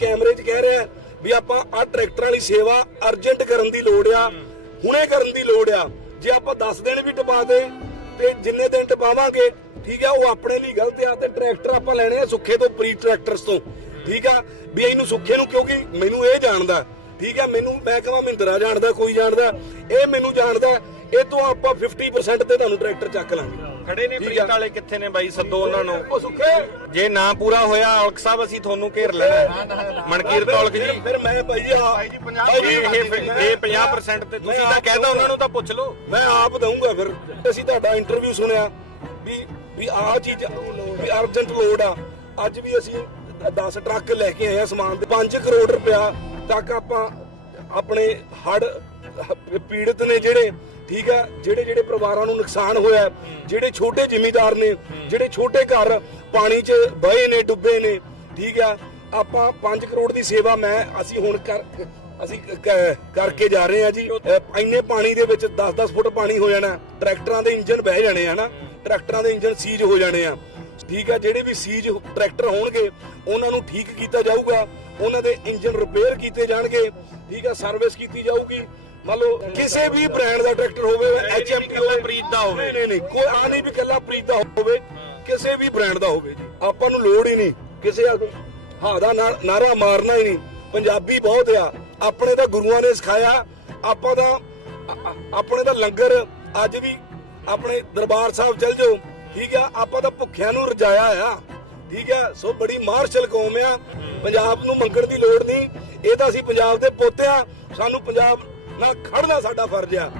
ਕੈਮਰੇ 'ਚ ਕਹਿ ਰਿਹਾ ਵੀ ਆਪਾਂ ਆ ਟਰੈਕਟਰਾਂ ਵਾਲੀ ਸੇਵਾ ਅਰਜੈਂਟ ਕਰਨ ਦੀ ਲੋੜ ਆ, ਹੁਣੇ ਕਰਨ ਦੀ ਲੋੜ ਆ। ਜੇ ਆਪਾਂ 10 ਦਿਨ ਵੀ ਟਪਾ ਦੇ, ਤੇ ਜਿੰਨੇ ਦਿਨ ਟਪਾਵਾਂਗੇ, ਠੀਕ ਆ, ਉਹ ਆਪਣੇ ਲਈ ਗਲਤ ਆ ਤੇ ਟਰੈਕਟਰ ਆਪਾਂ ਲੈਣੇ ਆ ਸੁੱਖੇ ਤੋਂ ਪ੍ਰੀ ਟਰੈਕਟਰਸ ਤੋਂ। ਠੀਕ ਆ, ਵੀ ਇਹਨੂੰ ਸੁੱਖੇ ਨੂੰ ਕਿਉਂਕਿ ਮੈਨੂੰ ਇਹ ਜਾਣਦਾ, ਠੀਕ ਆ, ਮੈਨੂੰ ਮੈਂ ਕਹਾਂ ਮਹਿੰਦਰਾ ਜਾਣਦਾ, ਕੋਈ ਜਾਣਦਾ, ਇਹ ਮੈਨੂੰ ਜਾਣਦਾ, ਇਹ ਤੋਂ ਆਪਾਂ 50% ਤੇ ਤੁਹਾਨੂੰ ਟਰੈਕਟਰ ਚੱਕ ਲਾਂਗੇ। ਖੜੇ ਨੇ ਪ੍ਰੀਤ ਆ। ਵਾਲੇ ਕਿੱਥੇ ਨੇ ਬਾਈ ਸੱਦੋ ਉਹਨਾਂ ਨੂੰ? ਉਹ ਸੁੱਖੇ। ਜੇ ਨਾ ਪੂਰਾ ਹੋਇਆ ਔਲਖ ਸਾਹਿਬ ਅਸੀਂ ਤੁਹਾਨੂੰ ਘੇਰ ਲੈਣਾ। ਹੈ। ਮਨਕੀਰ ਔਲਖ ਜੀ ਫਿਰ- ਫਿਰ ਮੈਂ ਭਾਈ ਆ। ਭਾਈ ਜੀ ਇਹ ਇਹ ਇਹ 50% ਤੇ ਤੁਸੀਂ ਤਾਂ ਕਹਿਦਾ ਉਹਨਾਂ ਨੂੰ ਤਾਂ ਪੁੱਛ ਲਓ। ਮੈਂ ਆਪ ਦਊਂਗਾ ਫਿਰ। ਅਸੀਂ ਤੁਹਾਡਾ ਇੰਟਰਵਿਊ ਸੁਣਿਆ ਵੀ ਵੀ ਆਹ ਚੀਜ਼ ਵੀ ਅਰਜੈਂਟ ਲੋਡ ਆ। ਅੱਜ ਵੀ ਅਸੀਂ 10 ਟਰੱਕ ਲੈ ਕੇ ਆਏ ਆ ਸਮਾਨ ਦੇ 5 ਕਰੋੜ ਰੁਪਇਆ ਤੱਕ ਆਪਾਂ ਆਪਣੇ ਹੜ ਪੀੜਤ ਨੇ ਜਿਹੜੇ ਠੀਕ ਆ ਜਿਹੜੇ ਜਿਹੜੇ ਪਰਿਵਾਰਾਂ ਨੂੰ ਨੁਕਸਾਨ ਹੋਇਆ ਜਿਹੜੇ ਛੋਟੇ ਜ਼ਿਮੀਂਦਾਰ ਨੇ ਜਿਹੜੇ ਛੋਟੇ ਘਰ ਪਾਣੀ 'ਚ ਬਹੇ ਨੇ ਡੁੱਬੇ ਨੇ ਠੀਕ ਆ ਆਪਾਂ 5 ਕਰੋੜ ਦੀ ਸੇਵਾ ਮੈਂ ਅਸੀਂ ਹੁਣ ਕਰ ਅਸੀਂ ਕਰਕੇ ਜਾ ਰਹੇ ਆ ਜੀ। ਇੰਨੇ ਪਾਣੀ ਦੇ ਵਿੱਚ 10-10 ਫੁੱਟ ਪਾਣੀ ਹੋ ਜਾਣਾ ਟਰੈਕਟਰਾਂ ਦੇ ਇੰਜਨ ਬਹਿ ਜਾਣੇ ਆ ਨਾ ਟਰੈਕਟਰਾਂ ਦੇ ਇੰਜਨ ਸੀਜ ਹੋ ਜਾਣੇ ਆ। ਠੀਕ ਆ ਜਿਹੜੇ ਵੀ ਸੀਜ ਟਰੈਕਟਰ ਹੋਣਗੇ ਉਹਨਾਂ ਨੂੰ ਠੀਕ ਕੀਤਾ ਜਾਊਗਾ ਉਹਨਾਂ ਦੇ ਇੰਜਨ ਰਿਪੇਅਰ ਕੀਤੇ ਜਾਣਗੇ ਠੀਕ ਆ ਸਰਵਿਸ ਕੀਤੀ ਜਾਊਗੀ ਮੰਨ ਲਓ ਕਿਸੇ ਵੀ ਬ੍ਰਾਂਡ ਦਾ ਟਰੈਕਟਰ ਹੋਵੇ ਐਚਐਮਟੀ ਇਕੱਲਾ ਪ੍ਰੀਤ ਦਾ ਹੋਵੇ। ਨਹੀਂ ਨਹੀਂ ਕੋਈ ਆ ਨਹੀਂ ਵੀ ਕੱਲਾ ਪ੍ਰੀਤ ਦਾ ਹੋਵੇ ਕਿਸੇ ਵੀ ਬ੍ਰਾਂਡ ਦਾ ਹੋਵੇ ਜੀ। ਆਪਾਂ ਨੂੰ ਲੋੜ ਹੀ ਨਹੀਂ ਕਿਸੇ ਹਾਂ ਦਾ ਨਾਰਾ ਮਾਰਨਾ ਹੀ ਨਹੀਂ। ਪੰਜਾਬੀ ਬਹੁਤ ਆ। ਆਪਣੇ ਤਾਂ ਗੁਰੂਆਂ ਨੇ ਸਿਖਾਇਆ। ਆਪਾਂ ਦਾ ਆਪਣੇ ਦਾ ਲੰਗਰ ਅੱਜ ਵੀ ਆਪਣੇ ਦਰਬਾਰ ਸਾਹਿਬ ਚਲ ਜਾਓ। ਠੀਕ ਆ? ਆਪਾਂ ਤਾਂ ਭੁੱਖਿਆਂ ਨੂੰ ਰਜਾਇਆ ਆ। ਠੀਕ ਆ? ਸੋ ਬੜੀ ਮਾਰਸ਼ਲ ਕੌਮ ਆ। ਪੰਜਾਬ ਨੂੰ ਮੰਗਣ ਦੀ ਲੋੜ ਨਹੀਂ। ਇਹ ਤਾਂ ਅਸੀਂ ਪੰਜਾਬ ਦੇ ਪੋਤੇ ਆ। ਸਾਨੂੰ ਪੰਜਾਬ ਨਾਲ ਖੜਨਾ ਸਾਡਾ ਫਰਜ਼ ਆ।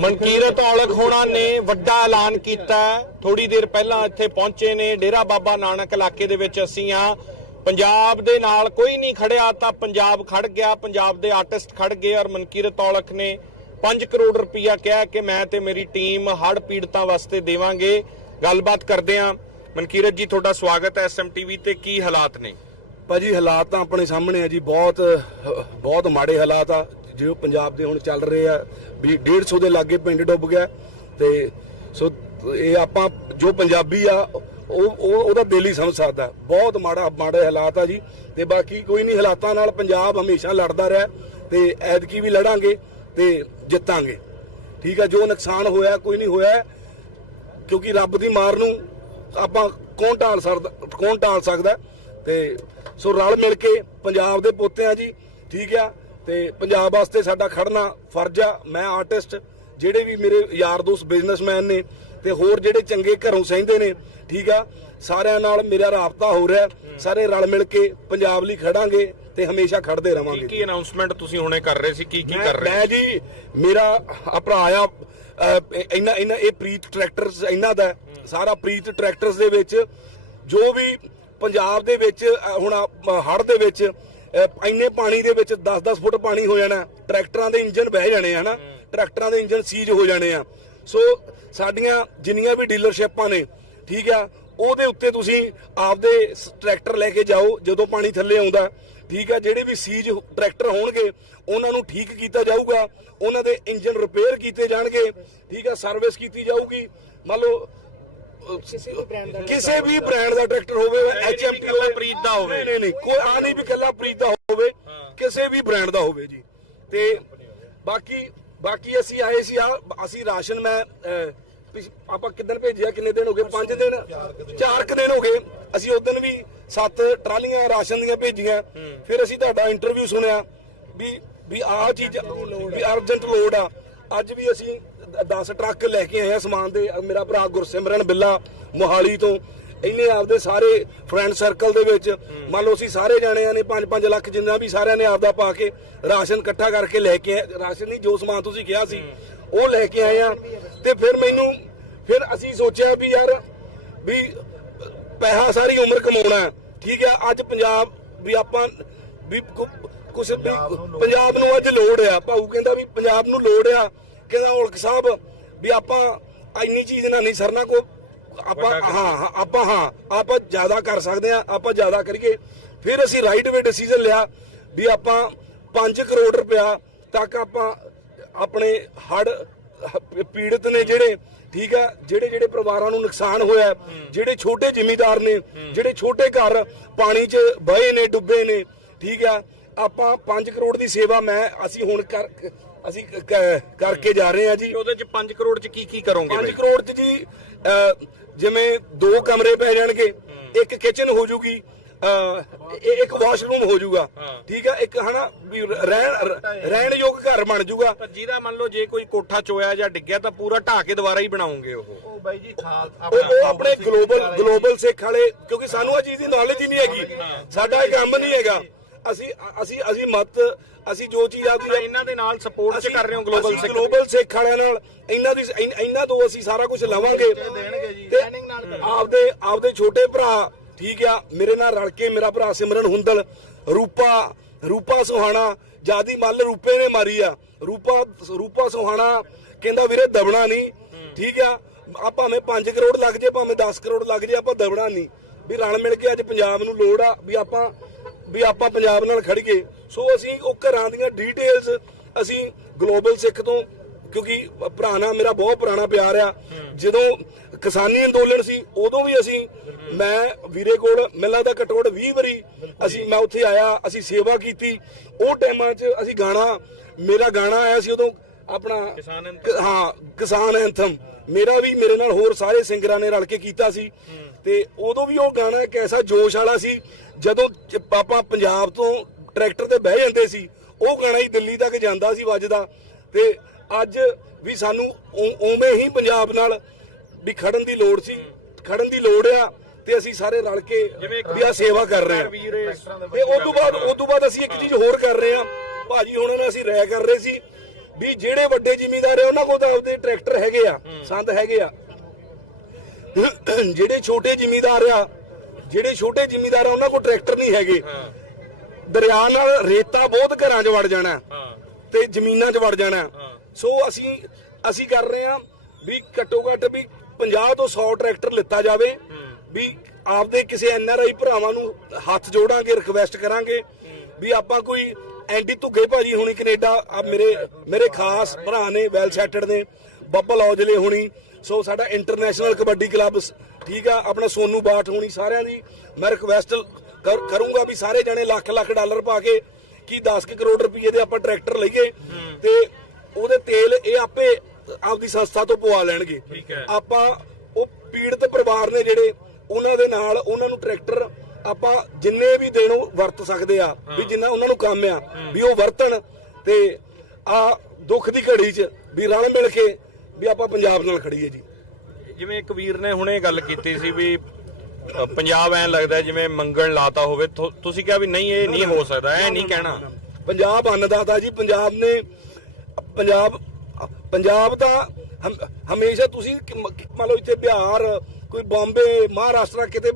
ਮਨਕੀਰਤ ਔਲਖ ਹੋਣਾ ਨੇ, ਵੱਡਾ ਐਲਾਨ ਕੀਤਾ। ਥੋੜੀ ਦੇਰ ਪਹਿਲਾਂ ਇੱਥੇ ਪਹੁੰਚੇ ਨੇ ਡੇਰਾ ਬਾਬਾ ਨਾਨਕ ਇਲਾਕੇ ਦੇ ਵਿੱਚ ਅਸੀਂ ਆ। ਪੰਜਾਬ ਦੇ ਨਾਲ ਕੋਈ ਨਹੀਂ ਖੜਿਆ ਤਾਂ ਪੰਜਾਬ ਖੜ ਗਿਆ, ਪੰਜਾਬ ਦੇ ਆਰਟਿਸਟ ਖੜ ਗਏ ਔਰ ਮਨਕੀਰਤ ਔਲਖ ਨੇ 5 ਕਰੋੜ ਰੁਪਇਆ ਕਿਹਾ ਕਿ ਮੈਂ ਤੇ ਮੇਰੀ ਟੀਮ ਹੜ ਪੀੜਤਾਂ ਵਾਸਤੇ ਦੇਵਾਂਗੇ। ਗੱਲਬਾਤ ਕਰਦੇ ਆ ਮਨਕੀਰਤ ਜੀ, ਤੁਹਾਡਾ ਸਵਾਗਤ ਹੈ ਐਸਐਮਟੀਵੀ ਤੇ ਕੀ ਹਾਲਾਤ ਨੇ? ਭਾਜੀ, ਹਾਲਾਤ ਤਾਂ ਆਪਣੇ ਸਾਹਮਣੇ ਆ ਜੀ, ਬਹੁਤ ਬਹੁਤ ਮਾੜੇ ਹਾਲਾਤ ਆ, ਜੋ ਪੰਜਾਬ ਦੇ ਹੁਣ ਚੱਲ ਰਹੇ ਆ, ਵੀ 150 ਦੇ ਲਾਗੇ ਪਿੰਡ ਡੁੱਬ ਗਿਆ, ਤੇ ਸੋ ਇਹ ਆਪਾਂ ਜੋ ਪੰਜਾਬੀ ਆ, ਉਹ ਉਹ, ਉਹਦਾ ਦਿਲ ਹੀ ਸਮਝ ਸਕਦਾ। ਬਹੁਤ ਮਾੜਾ, ਮਾੜੇ ਹਾਲਾਤ ਆ ਜੀ, ਤੇ ਬਾਕੀ ਕੋਈ ਨਹੀਂ, ਹਾਲਾਤਾਂ ਨਾਲ ਪੰਜਾਬ ਹਮੇਸ਼ਾ ਲੜਦਾ ਰਿਹਾ, ਤੇ ਐਤਕੀ ਵੀ ਲੜਾਂਗੇ, ਤੇ ਜਿੱਤਾਂਗੇ। ਠੀਕ ਆ, ਜੋ ਨੁਕਸਾਨ ਹੋਇਆ, ਕੋਈ ਨਹੀਂ ਹੋਇਆ, ਕਿਉਂਕਿ ਰੱਬ ਦੀ ਮਾਰ ਨੂੰ ਆਪਾਂ ਕੌਣ ਢਾਲ ਸਕਦਾ, ਕੌਣ ਢਾਲ ਸਕਦਾ, ਤੇ ਸੋ ਰਲ ਮਿਲ ਕੇ ਪੰਜਾਬ ਦੇ ਪੋਤੇ ਆ ਜੀ ਠੀਕ ਆ? ਤੇ ਪੰਜਾਬ ਵਾਸਤੇ ਸਾਡਾ ਖੜਨਾ ਫਰਜ਼ ਆ। ਮੈਂ ਆਰਟਿਸਟ ਜਿਹੜੇ ਵੀ ਮੇਰੇ ਯਾਰ ਦੋਸਤ ਬਿਜ਼ਨਸਮੈਨ ਨੇ ਤੇ ਹੋਰ ਜਿਹੜੇ ਚੰਗੇ ਘਰੋਂ ਸਹਿੰਦੇ ਨੇ ਠੀਕ ਆ? ਸਾਰਿਆਂ ਨਾਲ ਮੇਰਾ ਰਾਬਤਾ ਹੋ ਰਿਹਾ। ਸਾਰੇ ਰਲ ਮਿਲ ਕੇ ਪੰਜਾਬ ਲਈ ਖੜਾਂਗੇ ਤੇ ਹਮੇਸ਼ਾ ਖੜਦੇ ਰਵਾਂਗੇ। ਕੀ ਅਨਾਉਂਸਮੈਂਟ ਤੁਸੀਂ ਹੁਣੇ ਕਰ ਰਹੇ ਸੀ? ਕੀ ਕੀ ਕਰ ਰਹੇ ਮੈਂ ਜੀ ਮੇਰਾ ਆ ਭਰਾ ਆ ਇਹਨਾਂ ਇਹਨਾਂ ਇਹ ਪ੍ਰੀਤ ਟਰੈਕਟਰਸ ਇਹਨਾਂ ਦਾ। ਸਾਰਾ ਪ੍ਰੀਤ ਟਰੈਕਟਰਸ ਦੇ ਵਿੱਚ ਜੋ ਵੀ ਪੰਜਾਬ ਦੇ ਵਿੱਚ ਹੁਣ ਹੜ ਦੇ ਵਿੱਚ ਇੰਨੇ ਪਾਣੀ ਦੇ ਵਿੱਚ 10-10 ਫੁੱਟ ਪਾਣੀ ਹੋ ਜਾਣਾ, ਟਰੈਕਟਰਾਂ ਦੇ ਇੰਜਨ ਬਹਿ ਜਾਣੇ ਆ, ਹਨਾ? ਟਰੈਕਟਰਾਂ ਦੇ ਇੰਜਨ ਸੀਜ ਹੋ ਜਾਣੇ ਆ। ਸੋ ਸਾਡੀਆਂ ਜਿੰਨੀਆਂ ਵੀ ਡੀਲਰਸ਼ਿਪਾਂ ਨੇ, ਠੀਕ ਆ, ਉਹਦੇ ਉੱਤੇ ਤੁਸੀਂ ਆਪਦੇ ਸ- ਟਰੈਕਟਰ ਲੈ ਕੇ ਜਾਓ, ਜਦੋਂ ਪਾਣੀ ਥੱਲੇ ਆਉਂਦਾ, ਠੀਕ ਆ, ਜਿਹੜੇ ਵੀ ਸੀਜ ਟਰੈਕਟਰ ਹੋਣਗੇ, ਉਹਨਾਂ ਨੂੰ ਠੀਕ ਕੀਤਾ ਜਾਊਗਾ, ਉਹਨਾਂ ਦੇ ਇੰਜਨ ਰਿਪੇਅਰ ਕੀਤੇ ਜਾਣਗੇ, ਠੀਕ ਆ, ਸਰਵਿਸ ਕੀਤੀ ਜਾਊਗੀ। ਮੰਨ ਲਓ ਕਿਸੇ ਵੀ ਬ੍ਰਾਂਡ ਦਾ ਟਰੈਕਟਰ ਹੋਵੇ ਐਚਐਮਟੀ ਇਕੱਲਾ ਪ੍ਰੀਤ ਦਾ ਹੋਵੇ। ਨਹੀਂ ਨਹੀਂ ਕੋਈ ਆ ਨਹੀਂ ਵੀ ਕੱਲਾ ਪ੍ਰੀਤ ਦਾ ਹੋਵੇ ਕਿਸੇ ਵੀ ਬ੍ਰਾਂਡ ਦਾ ਹੋਵੇ ਜੀ। ਤੇ ਬਾਕੀ ਬਾਕੀ ਅਸੀਂ ਆਏ ਸੀ ਆ ਅਸੀਂ ਰਾਸ਼ਨ ਮੈਂ ਆਪਾਂ ਕਿਦਨ ਭੇਜਿਆ ਕਿੰਨੇ ਦਿਨ ਹੋ ਗਏ? 5 ਦਿਨ 4 ਕੁ ਦਿਨ ਹੋ ਗਏ। ਅਸੀਂ ਉਸ ਦਿਨ ਵੀ 7 ਟਰਾਲੀਆਂ ਰਾਸ਼ਨ ਦੀਆਂ ਭੇਜੀਆਂ। ਫਿਰ ਅਸੀਂ ਤੁਹਾਡਾ ਇੰਟਰਵਿਊ ਸੁਣਿਆ ਵੀ ਵੀ ਆਹ ਚੀਜ਼ ਵੀ ਅਰਜੈਂਟ ਲੋਡ ਆ। ਅੱਜ ਵੀ ਅਸੀਂ 10 ਟਰੱਕ ਲੈ ਕੇ ਆਏ ਆ ਸਮਾਨ ਦੇ ਮੇਰਾ ਭਰਾ ਗੁਰਸਿਮਰਨ ਬਿੱਲਾ ਮੋਹਾਲੀ ਤੋਂ। ਇਹਨੇ ਆਪਦੇ ਸਾਰੇ ਫਰੈਂਡ ਸਰਕਲ ਦੇ ਵਿੱਚ ਮੰਨ ਲਓ ਅਸੀਂ ਸਾਰੇ ਜਾਣਿਆਂ ਨੇ 5-5 ਲੱਖ ਜਿੰਨਾ ਵੀ ਸਾਰਿਆਂ ਨੇ ਆਪਦਾ ਪਾ ਕੇ ਰਾਸ਼ਨ ਇਕੱਠਾ ਕਰਕੇ ਲੈ ਕੇ ਆਏ। ਰਾਸ਼ਨ ਨਹੀਂ ਜੋ ਸਮਾਨ ਤੁਸੀਂ ਕਿਹਾ ਸੀ ਉਹ ਲੈ ਕੇ ਆਏ ਆ। ਤੇ ਫਿਰ ਮੈਨੂੰ ਫਿਰ ਅਸੀਂ ਸੋਚਿਆ ਵੀ ਯਾਰ ਵੀ ਪੈਸਾ ਸਾਰੀ ਉਮਰ ਕਮਾਉਣਾ ਹੈ। ਠੀਕ ਹੈ ਅੱਜ ਪੰਜਾਬ ਵੀ ਆਪਾਂ ਵੀ ਕੁਝ ਪੰਜਾਬ ਨੂੰ ਅੱਜ ਲੋੜ ਆ। ਭਾਊ ਕਹਿੰਦਾ ਵੀ ਪੰਜਾਬ ਨੂੰ ਲੋੜ ਆ। ਕਹਿੰਦਾ ਔਲਖ ਸਾਹਿਬ? ਵੀ ਆਪਾਂ ਇੰਨੀ ਚੀਜ਼ ਨਾਲ ਨਹੀਂ ਸਰਨਾ ਕੋ ਆਪਾਂ ਹਾਂ ਹਾਂ ਆਪਾਂ ਹਾਂ ਆਪਾਂ ਜ਼ਿਆਦਾ ਕਰ ਸਕਦੇ ਆ ਆਪਾਂ ਜ਼ਿਆਦਾ ਕਰੀਏ। ਫਿਰ ਅਸੀਂ ਰਾਈਟ ਵੇ ਡਿਸੀਜਨ ਲਿਆ ਵੀ ਆਪਾਂ 5 ਕਰੋੜ ਰੁਪਇਆ ਤੱਕ ਆਪਾਂ ਆਪਣੇ ਹੜ ਪੀੜਤ ਨੇ ਜਿਹੜੇ ਠੀਕ ਆ ਜਿਹੜੇ ਜਿਹੜੇ ਪਰਿਵਾਰਾਂ ਨੂੰ ਨੁਕਸਾਨ ਹੋਇਆ ਜਿਹੜੇ ਛੋਟੇ ਜ਼ਿਮੀਂਦਾਰ ਨੇ ਜਿਹੜੇ ਛੋਟੇ ਘਰ ਪਾਣੀ 'ਚ ਬਹੇ ਨੇ ਡੁੱਬੇ ਨੇ ਠੀਕ ਆ ਆਪਾਂ 5 ਕਰੋੜ ਦੀ ਸੇਵਾ ਮੈਂ ਅਸੀਂ ਹੁਣ ਕਰ ਅਸੀਂ ਕਰਕੇ ਜਾ ਰਹੇ ਹਾਂ ਜੀ। ਉਹਦੇ ਚ 5 ਕਰੋੜ ਚ ਕੀ ਕੀ ਕਰੋਗੇ 5 ਬਈ? ਕਰੋੜ ਚ ਜੀ ਜਿਵੇਂ ਦੋ ਕਮਰੇ ਪੈ ਜਾਣਗੇ ਇੱਕ ਕਿਚਨ ਹੋ ਜੂਗੀ ਇੱਕ ਵਾਸ਼ਰੂਮ ਹੋ ਜੂਗਾ ਠੀਕ ਆ? ਇੱਕ ਹਨਾ ਰਹਿਣ ਰਹਿਣ ਯੋਗ ਘਰ ਬਣ ਜੂਗਾ। ਪਰ ਜਿਹਦਾ ਮੰਨ ਲਓ ਜੇ ਕੋਈ ਕੋਠਾ ਚੋਇਆ ਜਾਂ ਡਿੱਗਿਆ ਤਾਂ ਪੂਰਾ ਢਾਹ ਕੇ ਦੁਬਾਰਾ ਹੀ ਬਣਾਉਂਗੇ ਉਹ। ਉਹ ਬਾਈ ਜੀ ਖਾਲ ਉਹ ਉਹ ਆਪਣੇ ਗਲੋਬਲ ਗਲੋਬਲ ਸਿੱਖ ਵਾਲੇ ਕਿਉਂਕਿ ਸਾਨੂੰ ਆ ਚੀਜ਼ ਦੀ ਨੌਲੇਜ ਹੀ ਨਹੀਂ ਹੈਗੀ। ਸਾਡਾ ਇਹ ਕੰਮ ਨਹੀਂ ਹੈਗਾ। ਅਸੀਂ ਅਸੀਂ ਅਸੀਂ ਮਤ ਅਸੀਂ ਜੋ ਚੀਜ਼ ਆਪਦੀ ਇਹਨਾਂ ਦੇ ਨਾਲ ਸਪੋਰਟ ਚ ਕਰ ਰਹੇ ਹੋ ਗਲੋਬਲ ਸਿੱਖ ਗਲੋਬਲ ਸਿੱਖ ਵਾਲਿਆਂ ਨਾਲ ਇਹਨਾਂ ਦੀ ਇਹਨਾਂ ਤੋਂ ਅਸੀਂ ਸਾਰਾ ਕੁਝ ਲਵਾਂਗੇ। ਤੇ। ਆਪਦੇ ਆਪਦੇ ਛੋਟੇ ਭਰਾ ਠੀਕ ਆ ਮੇਰੇ ਨਾਲ ਰਲ ਕੇ ਮੇਰਾ ਭਰਾ ਸਿਮਰਨ ਹੁੰਦਲ ਰੂਪਾ ਰੂਪਾ ਸੁਹਾਣਾ ਜਿਆਦੀ ਮੱਲ ਰੂਪੇ ਨੇ ਮਾਰੀ ਆ। ਰੂਪਾ ਰੂਪਾ ਸੁਹਾਣਾ ਕਹਿੰਦਾ ਵੀਰੇ ਦਬਣਾ ਨਹੀਂ। ਠੀਕ ਆ ਆ ਭਾਵੇਂ 5 ਕਰੋੜ ਲੱਗ ਜੇ ਭਾਵੇਂ 10 ਕਰੋੜ ਲੱਗ ਜੇ ਆਪਾਂ ਦਬਣਾ ਨਹੀਂ। ਵੀ ਰਲ ਮਿਲ ਕੇ ਅੱਜ ਪੰਜਾਬ ਨੂੰ ਲੋੜ ਆ ਵੀ ਆਪਾਂ ਵੀ ਆਪਾਂ ਪੰਜਾਬ ਨਾਲ ਖੜੀਏ ਸੋ ਅਸੀਂ ਉਹ ਘਰਾਂ ਦੀਆਂ ਡੀਟੇਲਸ ਅਸੀਂ ਗਲੋਬਲ ਸਿੱਖ ਤੋਂ ਕਿਉਂਕਿ ਭਰਾ ਨਾਲ ਮੇਰਾ ਬਹੁਤ ਪੁਰਾਣਾ ਪਿਆਰ ਆ। ਜਦੋਂ ਕਿਸਾਨੀ ਅੰਦੋਲਨ ਸੀ ਉਦੋਂ ਵੀ ਅਸੀਂ ਮੈਂ ਵੀਰੇ ਕੋਲ ਮੈਨੂੰ ਲੱਗਦਾ ਘੱਟੋ ਘੱਟ 20 ਵਾਰੀ ਅਸੀਂ ਮੈਂ ਉੱਥੇ ਆਇਆ ਅਸੀਂ ਸੇਵਾ ਕੀਤੀ। ਉਹ ਟਾਈਮਾਂ 'ਚ ਅਸੀਂ ਗਾਣਾ ਮੇਰਾ ਗਾਣਾ ਆਇਆ ਸੀ ਉਦੋਂ ਆਪਣਾ ਕਿਸਾਨ ਹਾਂ ਕਿਸਾਨ ਐਂਥਮ। ਮੇਰਾ ਵੀ ਮੇਰੇ ਨਾਲ ਹੋਰ ਸਾਰੇ ਸਿੰਗਰਾਂ ਨੇ ਰਲ ਕੇ ਕੀਤਾ ਸੀ। ਤੇ ਉਦੋਂ ਵੀ ਉਹ ਗਾਣਾ ਇੱਕ ਐਸਾ ਜੋਸ਼ ਵਾਲਾ ਸੀ ਜਦੋਂ ਆਪਾਂ ਪੰਜਾਬ ਤੋਂ ਟਰੈਕਟਰ ਤੇ ਬਹਿ ਜਾਂਦੇ ਸੀ ਉਹ ਗਾਣਾ ਹੀ ਦਿੱਲੀ ਤੱਕ ਜਾਂਦਾ ਸੀ ਵੱਜਦਾ ਤੇ ਅੱਜ ਵੀ ਸਾਨੂੰ ਉਵੇਂ ਹੀ ਪੰਜਾਬ ਨਾਲ ਵੀ ਖੜਨ ਦੀ ਲੋੜ ਸੀ ਖੜਨ ਦੀ ਲੋੜ ਆ ਤੇ ਅਸੀਂ ਸਾਰੇ ਰਲ ਕੇ ਵੀ ਆ ਸੇਵਾ ਕਰ ਰਹੇ ਇਹ ਤੇ ਉਸ ਤੋਂ ਬਾਅਦ ਉਸ ਤੋਂ ਬਾਅਦ ਅਸੀਂ ਇੱਕ ਚੀਜ਼ ਹੋਰ ਕਰ ਰਹੇ ਹਾਂ। ਭਾਜੀ ਹੁਣਾਂ ਨਾਲ ਅਸੀਂ ਰਾਇ ਕਰ ਰਹੇ ਸੀ ਵੀ ਜਿਹੜੇ ਵੱਡੇ ਜ਼ਿਮੀਂਦਾਰ ਆ ਉਹਨਾਂ ਕੋਲ ਤਾਂ ਆਪਦੇ ਟਰੈਕਟਰ ਹੈਗੇ ਆ ਸੰਦ ਹੈਗੇ ਆ। ਜਿਹੜੇ ਛੋਟੇ ਜ਼ਿਮੀਂਦਾਰ ਆ ਜਿਹੜੇ ਛੋਟੇ ਜ਼ਿਮੀਂਦਾਰ ਆ ਉਹਨਾਂ ਕੋਲ ਟਰੈਕਟਰ ਨਹੀਂ ਹੈਗੇ। ਦਰਿਆ ਨਾਲ ਰੇਤਾ ਬਹੁਤ ਘਰਾਂ 'ਚ ਵੜ ਜਾਣਾ। ਹਾਂ। ਤੇ ਜ਼ਮੀਨਾਂ 'ਚ ਵੜ ਜਾਣਾ। ਸੋ ਅਸੀਂ ਅਸੀਂ ਕਰ ਰਹੇ ਹਾਂ ਵੀ ਘੱਟੋ ਘੱਟ ਵੀ 50 ਤੋਂ 100 ਟਰੈਕਟਰ ਲਿੱਤਾ ਜਾਵੇ। ਵੀ ਆਪਦੇ ਕਿਸੇ ਐਨਆਰਆਈ ਭਰਾਵਾਂ ਨੂੰ ਹੱਥ ਜੋੜਾਂਗੇ ਰਿਕਵੈਸਟ ਕਰਾਂਗੇ। ਵੀ ਆਪਾਂ ਕੋਈ ਐਂਡੀ ਧੁੱਗੇ ਭਾਜੀ ਹੁਣੀ ਕੈਨੇਡਾ ਆ ਮੇਰੇ ਮੇਰੇ ਖਾਸ ਭਰਾ ਨੇ ਵੈਲ ਸੈਟਡ ਨੇ ਬੱਬਲ ਔਜਲੇ ਹੁਣੀ। ਸੋ ਸਾਡਾ ਇੰਟਰਨੈਸ਼ਨਲ ਕਬੱਡੀ ਕਲੱਬ ਠੀਕ ਆ ਆਪਣਾ ਸੋਨੂ ਬਾਠ ਹੋਣੀ ਸਾਰਿਆਂ ਦੀ। ਮੈਂ ਰਿਕਵੈਸਟ ਕਰੂੰਗਾ ਵੀ ਸਾਰੇ ਜਣੇ ਲੱਖ ਲੱਖ ਡਾਲਰ ਪਾ ਕੇ ਕੀ 10 ਕੁ ਕਰੋੜ ਰੁਪਏ ਦੇ ਆਪਾਂ ਟਰੈਕਟਰ ਲਈਏ ਤੇ ਉਹਦੇ ਤੇਲ ਇਹ ਆਪੇ ਆਪਦੀ ਸੰਸਥਾ ਤੋਂ ਪਵਾ ਲੈਣਗੇ। ਆਪਾਂ ਉਹ ਪੀੜਤ ਪਰਿਵਾਰ ਨੇ ਜਿਹੜੇ ਉਹਨਾਂ ਦੇ ਨਾਲ ਉਹਨਾਂ ਨੂੰ ਟਰੈਕਟਰ ਆਪਾਂ ਜਿੰਨੇ ਵੀ ਦੇਣੋਂ ਵਰਤ ਸਕਦੇ ਆ ਵੀ ਜਿੰਨਾ ਉਹਨਾਂ ਨੂੰ ਕੰਮ ਆ ਵੀ ਉਹ ਵਰਤਣ ਤੇ ਆ ਦੁੱਖ ਦੀ ਘੜੀ 'ਚ ਵੀ ਰਲ ਮਿਲ ਕੇ ਵੀ ਆਪਾਂ ਪੰਜਾਬ ਨਾਲ ਖੜੀਏ ਜੀ। ਜਿਵੇਂ ਇੱਕ ਵੀਰ ਨੇ ਹੁਣੇ ਗੱਲ ਕੀਤੀ ਸੀ ਵੀ ਪੰਜਾਬ ਐਂ ਲੱਗਦਾ ਜਿਵੇਂ ਮੰਗਣ ਲਾਤਾ ਹੋਵੇ ਤੁਸੀਂ ਕਿਹਾ ਵੀ ਨਹੀਂ ਇਹ ਨਹੀਂ ਹੋ ਸਕਦਾ ਐ ਨਹੀਂ ਕਹਿਣਾ। ਪੰਜਾਬ ਅੰਨਦਾਤਾ ਜੀ ਪੰਜਾਬ ਨੇ ਪੰਜਾਬ ਪੰਜਾਬ ਦਾ ਹਮ- ਹਮੇਸ਼ਾ ਤੁਸੀਂ ਮੰਨ ਲਓ ਇੱਥੇ ਬਿਹਾਰ ਕੋਈ ਬੰਬੇ ਮਹਾਰਾਸ਼ਟਰ ਕਿਤੇ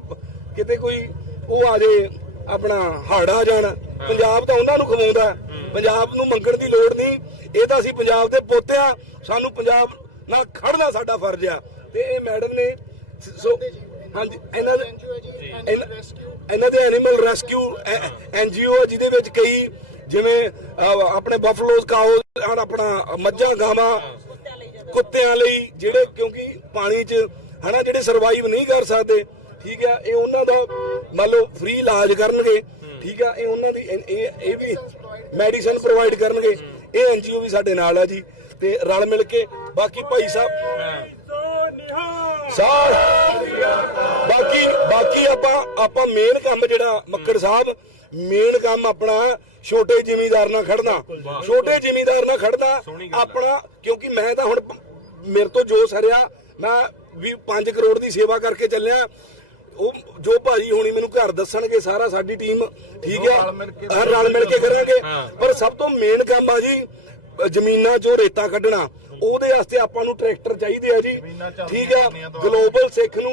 ਕਿਤੇ ਕੋਈ ਉਹ ਆ ਜੇ ਆਪਣਾ ਹੜ੍ਹ ਆ ਜਾਣ ਪੰਜਾਬ ਤਾਂ ਉਹਨਾਂ ਨੂੰ ਖਵਾਉਂਦਾ। ਪੰਜਾਬ ਨੂੰ ਮੰਗਣ ਦੀ ਲੋੜ ਨਹੀਂ। ਇਹ ਤਾਂ ਅਸੀਂ ਪੰਜਾਬ ਦੇ ਪੋਤੇ ਆ। ਸਾਨੂੰ ਪੰਜਾਬ ਨਾਲ ਖੜਨਾ ਸਾਡਾ ਫਰਜ਼ ਆ। ਤੇ ਇਹ ਮੈਡਮ ਨੇ ਸ- ਹਾਂਜੀ ਇਹਨਾਂ ਦੇ ਇਹਨਾਂ- ਇਹਨਾਂ ਦੇ ਐਨੀਮਲ ਰੈਸਕਿਊ ਐਨਜੀਓ ਜਿਹਦੇ ਵਿੱਚ ਕਈ ਜਿਵੇਂ ਆਪਣੇ ਬਫਲੋਜ਼ ਕਾਓ ਆਪਣਾ ਮੱਝਾਂ ਗਾਵਾਂ ਕੁੱਤਿਆਂ ਲਈ ਜਿਹੜੇ ਕਿਉਂਕਿ ਪਾਣੀ 'ਚ ਹਨਾ ਜਿਹੜੇ ਸਰਵਾਈਵ ਨਹੀਂ ਕਰ ਸਕਦੇ ਠੀਕ ਆ ਇਹ ਉਹਨਾਂ ਦਾ ਮੰਨ ਲਓ ਫ੍ਰੀ ਇਲਾਜ ਕਰਨਗੇ ਠੀਕ ਆ ਇਹ ਉਹਨਾਂ ਦੀ ਇਹ ਇਹ- ਇਹ ਵੀ ਮੈਡੀਸਨ ਪ੍ਰੋਵਾਈਡ ਕਰਨਗੇ। ਇਹ ਐਨਜੀਓ ਵੀ ਸਾਡੇ ਨਾਲ ਆ ਜੀ ਤੇ ਰਲ ਮਿਲ ਕੇ ਬਾਕੀ ਭਾਈ ਸਾਹਿਬ ਸਾਰ ਬਾਕੀ ਬਾਕੀ ਆਪਾਂ ਆਪਾਂ ਮੇਨ ਕੰਮ ਜਿਹੜਾ ਮੱਕੜ ਸਾਹਿਬ ਮੇਨ ਕੰਮ ਆਪਣਾ ਛੋਟੇ ਜ਼ਿਮੀਂਦਾਰ ਨਾਲ ਖੜਨਾ। ਛੋਟੇ ਜ਼ਿਮੀਂਦਾਰ ਨਾਲ ਖੜਨਾ ਆਪਣਾ ਕਿਉਂਕਿ ਮੈਂ ਤਾਂ ਹੁਣ ਮੇਰੇ ਤੋਂ ਜੋ ਸਰਿਆ ਮੈਂ ਵੀ 5 ਕਰੋੜ ਦੀ ਸੇਵਾ ਕਰਕੇ ਚੱਲਿਆ। ਉਹ ਜੋ ਭਾਜੀ ਹੋਣੀ ਮੈਨੂੰ ਘਰ ਦੱਸਣਗੇ ਸਾਰਾ ਸਾਡੀ ਟੀਮ ਠੀਕ ਹੈ ਰਲ ਮਿਲ ਕੇ ਹਾਂ, ਰਲ ਮਿਲ ਕੇ ਕਰਾਂਗੇ। ਪਰ ਸਭ ਤੋਂ ਮੇਨ ਕੰਮ ਆ ਜੀ ਜ਼ਮੀਨਾਂ ਚੋਂ ਰੇਤਾ ਕੱਢਣਾ। ਉਹਦੇ ਵਾਸਤੇ ਆਪਾਂ ਨੂੰ ਟਰੈਕਟਰ ਚਾਹੀਦੇ ਆ ਜੀ। ਠੀਕ ਆ? ਗਲੋਬਲ ਸਿੱਖ ਨੂੰ